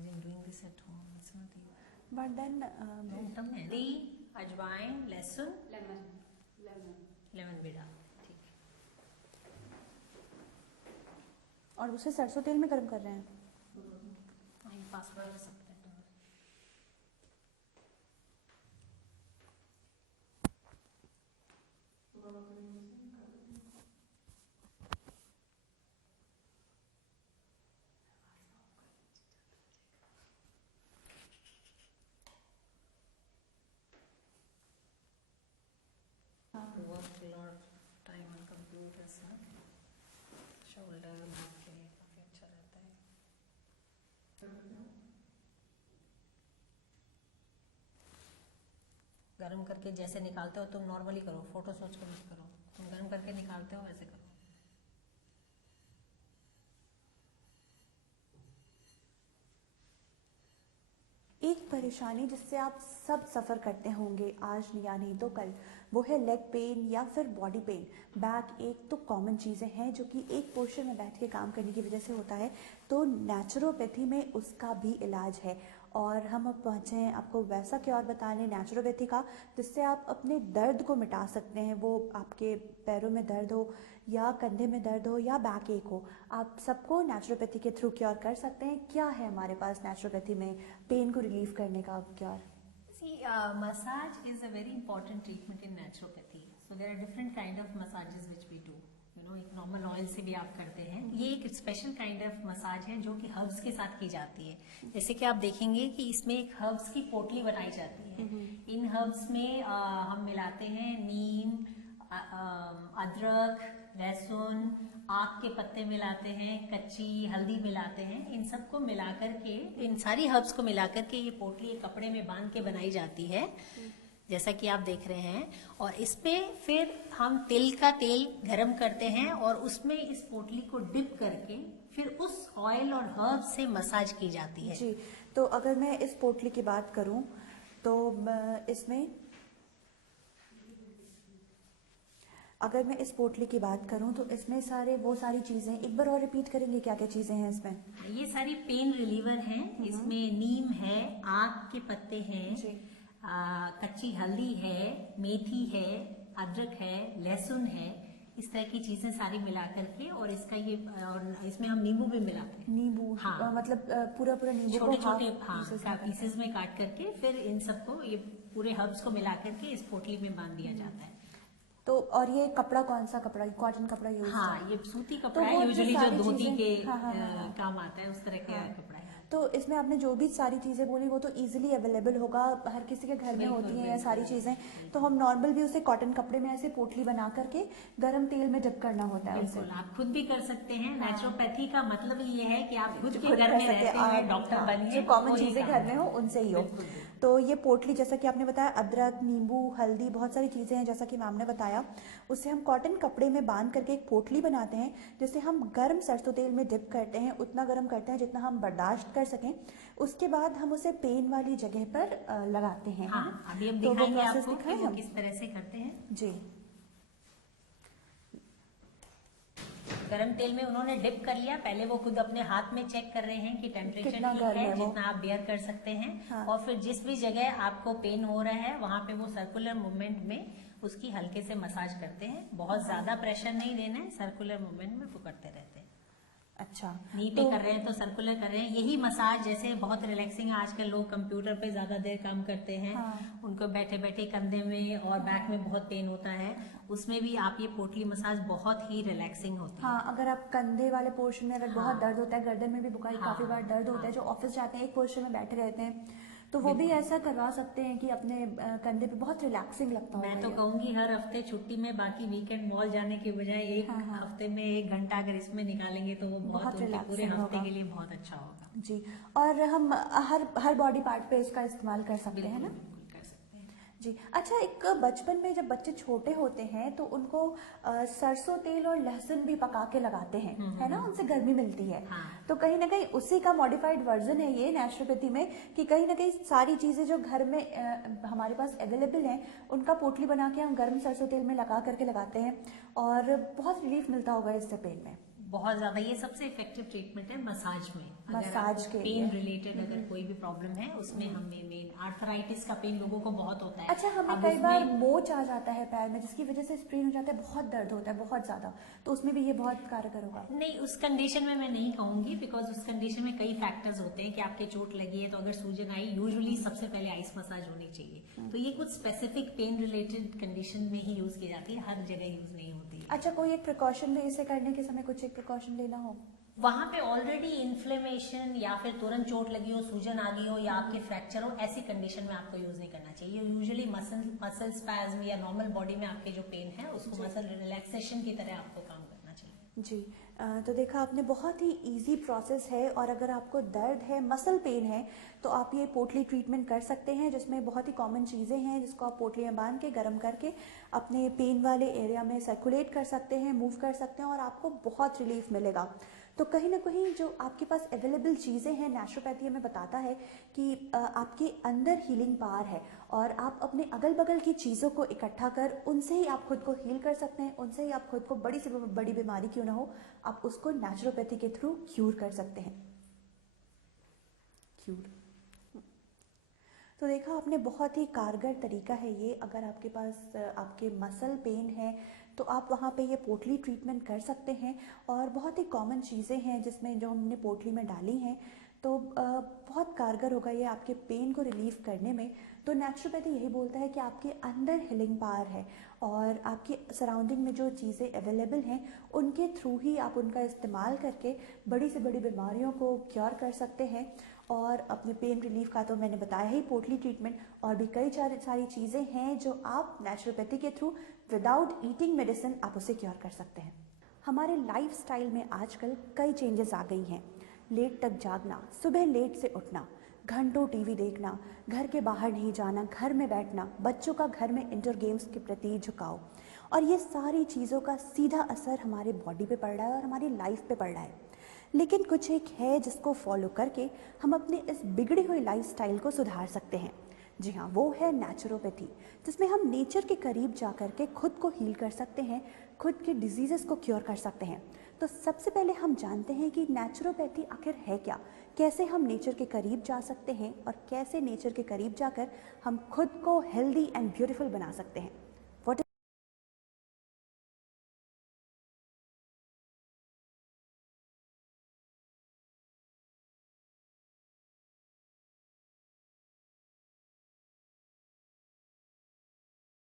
doing this at home. It's not easy. But then mehndi, अजवाइन, लहसुन, lemon भी डाल, ठीक है। और उसे सरसों तेल में गर्म कर रहे हैं। पासवर्ड सब work a lot time on computers ना, shoulder back पे काफी अच्छा रहता है। गरम करके जैसे निकालते हो तुम नॉर्मली करो, फोटो सोच कर मत करो, तुम गरम करके निकालते हो वैसे करो। एक परेशानी जिससे आप सब सफ़र करते होंगे आज या नहीं तो कल, वो है लेग पेन या फिर बॉडी पेन। बैक एक तो कॉमन चीज़ें हैं जो कि एक पोस्चर में बैठ के काम करने की वजह से होता है, तो नेचुरोपैथी में उसका भी इलाज है। और हम अब पहुँचे हैं आपको वैसा क्या और बताने नेचुरोपैथी का, जिससे आप अपने दर्द को मिटा सकते हैं। वो आपके पैरों में दर्द हो या कंधे में दर्द हो या बैक एक हो, आप सबको नेचुरोपैथी के थ्रू क्योर कर सकते हैं। क्या है हमारे पास नेचुरोपैथी में पेन को रिलीव करने का cure? See, massage is a very important treatment in naturopathy. So there are different kind of massages which we do. You know, एक नॉर्मल ऑयल से भी आप करते हैं। ये एक स्पेशल काइंड ऑफ मसाज है जो कि हर्ब्स के साथ की जाती है। जैसे कि आप देखेंगे कि इसमें एक हर्ब्स की पोटली बनाई जाती है। इन हर्ब्स में हम मिलाते हैं नीम, अदरक, लहसुन, आक के पत्ते मिलाते हैं, कच्ची हल्दी मिलाते हैं। इन सबको मिलाकर के, इन सारी हर्ब्स को मिलाकर के ये पोटली एक कपड़े में बांध के बनाई जाती है, जैसा कि आप देख रहे हैं। और इसमें फिर हम तिल का तेल गरम करते हैं और उसमें इस पोटली को डिप करके फिर उस ऑयल और हर्ब से मसाज की जाती है। जी, तो अगर मैं इस पोटली की बात करूं तो इसमें, अगर मैं इस पोटली की बात करूं तो इसमें सारी चीज़ें एक बार और रिपीट करेंगे, क्या क्या चीज़ें हैं इसमें? ये सारी पेन रिलीवर हैं। इसमें नीम है, आक के पत्ते हैं, कच्ची हल्दी है, मेथी है, अदरक है, लहसुन है, इस तरह की चीजें सारी मिला करके, और इसका ये, और इसमें हम नींबू भी मिलाते हैं। नींबू, हाँ, मतलब पूरा नींबू छोटे छोटे पीसेस में काट करके फिर इन सबको, ये पूरे हर्ब्स को मिला करके इस पोटली में बांध दिया जाता है। तो और ये कपड़ा कौन सा कपड़ा, कॉटन कपड़ा यूज? हाँ, ये सूती कपड़ा है, यूजुअली जो धोती के काम आता है उस तरह का कपड़ा है। तो इसमें आपने जो भी सारी चीज़ें बोली वो तो इजीली अवेलेबल होगा, हर किसी के घर में होती हैं ये सारी चीज़ें। तो हम नॉर्मल भी उसे कॉटन कपड़े में ऐसे पोटली बना करके गरम तेल में डिप करना होता है। बिल्कुल, आप खुद भी कर सकते हैं। नेचुरोपैथी का मतलब ये है कि आप खुद के घर में रहते हैं, डॉक्टर बनिए, जो कॉमन चीज़ें घर में हो उनसे ही हो। तो ये पोटली, जैसा कि आपने बताया, अदरक, नींबू, हल्दी, बहुत सारी चीज़ें हैं जैसा कि मैम ने बताया, उससे हम कॉटन कपड़े में बांध करके एक पोटली बनाते हैं, जिसे हम गर्म सरसों तेल में डिप करते हैं। उतना गर्म करते हैं जितना हम बर्दाश्त कर सकें। उसके बाद हम उसे पेन वाली जगह पर लगाते हैं। हाँ, अभी हम दिखाएंगे आपको कि वो किस तरह से करते हैं। जी, गरम तेल में उन्होंने डिप कर लिया। पहले वो खुद अपने हाथ में चेक कर रहे हैं कि टेम्परेचर ठीक है, जितना आप बेयर कर सकते हैं। हाँ। और फिर जिस भी जगह आपको पेन हो रहा है वहां पे वो सर्कुलर मूवमेंट में उसकी हल्के से मसाज करते हैं। बहुत ज्यादा प्रेशर नहीं देना है, सर्कुलर मूवमेंट में वो करते रहते हैं। अच्छा, नी पे कर रहे हैं तो सर्कुलर कर रहे हैं। यही मसाज जैसे बहुत रिलैक्सिंग है। आजकल लोग कंप्यूटर पे ज्यादा देर काम करते हैं। हाँ। उनको बैठे बैठे कंधे में और बैक में बहुत पेन होता है, उसमें भी आप ये पोटली मसाज बहुत ही रिलैक्सिंग होती है। हाँ, अगर आप कंधे वाले पोर्शन में अगर बहुत दर्द होता है, गर्दन में भी बुखार काफी बार दर्द होता है, जो ऑफिस जाते हैं एक पोर्शन में बैठे रहते हैं, तो वो भी ऐसा करवा सकते हैं कि अपने कंधे पे बहुत रिलैक्सिंग लगता है। मैं तो कहूंगी हर हफ्ते छुट्टी में, बाकी वीकेंड मॉल जाने के बजाय एक हफ्ते में 1 घंटा अगर इसमें निकालेंगे तो वो बहुत उनके पूरे हफ्ते के लिए बहुत अच्छा होगा। जी, और हम हर बॉडी पार्ट पे इसका इस्तेमाल कर सकते हैं ना? जी, अच्छा, एक बचपन में जब बच्चे छोटे होते हैं तो उनको सरसों तेल और लहसुन भी पका के लगाते हैं, है ना, उनसे गर्मी मिलती है। हाँ। तो कहीं ना कहीं उसी का मॉडिफाइड वर्जन है ये नेचुरोपैथी में, कि कहीं ना कहीं सारी चीजें जो घर में हमारे पास अवेलेबल हैं उनका पोटली बना के हम गर्म सरसों तेल में लगा करके लगाते हैं और बहुत रिलीफ मिलता होगा इससे पेन में। बहुत ज्यादा ये सबसे इफेक्टिव ट्रीटमेंट है मसाज में। मसाज के पेन लिए। रिलेटेड अगर कोई भी प्रॉब्लम है उसमें हमें मेन आर्थराइटिस का पेन लोगों को बहुत होता है। अच्छा, हमें अब कई बार उसमें मोच आ जाता है पैर में जिसकी वजह से स्प्रेन हो जाता है, बहुत दर्द होता है बहुत ज्यादा, तो उसमें भी ये बहुत कारगर होगा। नहीं, उस कंडीशन में मैं नहीं कहूंगी, बिकॉज उस कंडीशन में कई फैक्टर्स होते हैं कि आपके चोट लगी है तो अगर सूजन आई यूजुअली सबसे पहले आइस मसाज होनी चाहिए। तो ये कुछ स्पेसिफिक पेन रिलेटेड कंडीशन में ही यूज की जाती है, हर जगह यूज नहीं होती है। अच्छा, कोई एक प्रिकॉशन ले, इसे करने के समय कुछ एक प्रिकॉशन लेना हो? वहां पे ऑलरेडी इन्फ्लेमेशन या फिर तुरंत चोट लगी हो, सूजन आ गई हो या आपके फ्रैक्चर हो, ऐसी कंडीशन में आपको यूज नहीं करना चाहिए। यूजुअली मसल स्पैज्म या नॉर्मल बॉडी में आपके जो पेन है उसको मसल रिलैक्सेशन की तरह आपको काम करना चाहिए। जी, तो देखा आपने, बहुत ही इजी प्रोसेस है। और अगर आपको दर्द है, मसल पेन है, तो आप ये पोटली ट्रीटमेंट कर सकते हैं, जिसमें बहुत ही कॉमन चीज़ें हैं जिसको आप पोटली में बांध के गर्म करके अपने पेन वाले एरिया में सर्कुलेट कर सकते हैं, मूव कर सकते हैं और आपको बहुत रिलीफ मिलेगा। तो कहीं ना कहीं जो आपके पास अवेलेबल चीज़ें हैं, नेचुरोपैथी हमें बताता है कि आपके अंदर हीलिंग पावर है और आप अपने अगल बगल की चीज़ों को इकट्ठा कर उनसे ही आप खुद को हील कर सकते हैं। उनसे ही आप खुद को बड़ी से बड़ी बीमारी क्यों ना हो, आप उसको नेचुरोपैथी के थ्रू क्यूर कर सकते हैं। क्यूर। तो देखा आपने, बहुत ही कारगर तरीका है ये। अगर आपके पास आपके मसल पेन है तो आप वहाँ पे ये पोटली ट्रीटमेंट कर सकते हैं। और बहुत ही कॉमन चीज़ें हैं जिसमें जो हमने पोटली में डाली हैं, तो बहुत कारगर होगा ये आपके पेन को रिलीफ करने में। तो नेचुरोपैथी यही बोलता है कि आपके अंदर हीलिंग पावर है और आपकी सराउंडिंग में जो चीज़ें अवेलेबल हैं उनके थ्रू ही आप उनका इस्तेमाल करके बड़ी से बड़ी बीमारियों को क्योर कर सकते हैं। और अपने पेन रिलीफ का तो मैंने बताया ही, पोटली ट्रीटमेंट, और भी कई सारी चीज़ें हैं जो आप नेचुरोपैथी के थ्रू विदाउट ईटिंग मेडिसिन आप उसे क्योर कर सकते हैं। हमारे लाइफस्टाइल में आजकल कई चेंजेस आ गई हैं। लेट तक जागना, सुबह लेट से उठना, घंटों टीवी देखना, घर के बाहर नहीं जाना, घर में बैठना, बच्चों का घर में इंडोर गेम्स के प्रति झुकाव, और ये सारी चीज़ों का सीधा असर हमारे बॉडी पे पड़ रहा है और हमारी लाइफ पे पड़ रहा है। लेकिन कुछ एक है जिसको फॉलो करके हम अपने इस बिगड़ी हुई लाइफस्टाइल को सुधार सकते हैं। जी हाँ, वो है नेचुरोपैथी, जिसमें हम नेचर के करीब जा कर के खुद को हील कर सकते हैं, खुद के डिजीज़ेस को क्योर कर सकते हैं। तो सबसे पहले हम जानते हैं कि नेचुरोपैथी आखिर है क्या, कैसे हम नेचर के करीब जा सकते हैं और कैसे नेचर के करीब जाकर हम खुद को हेल्दी एंड ब्यूटीफुल बना सकते हैं।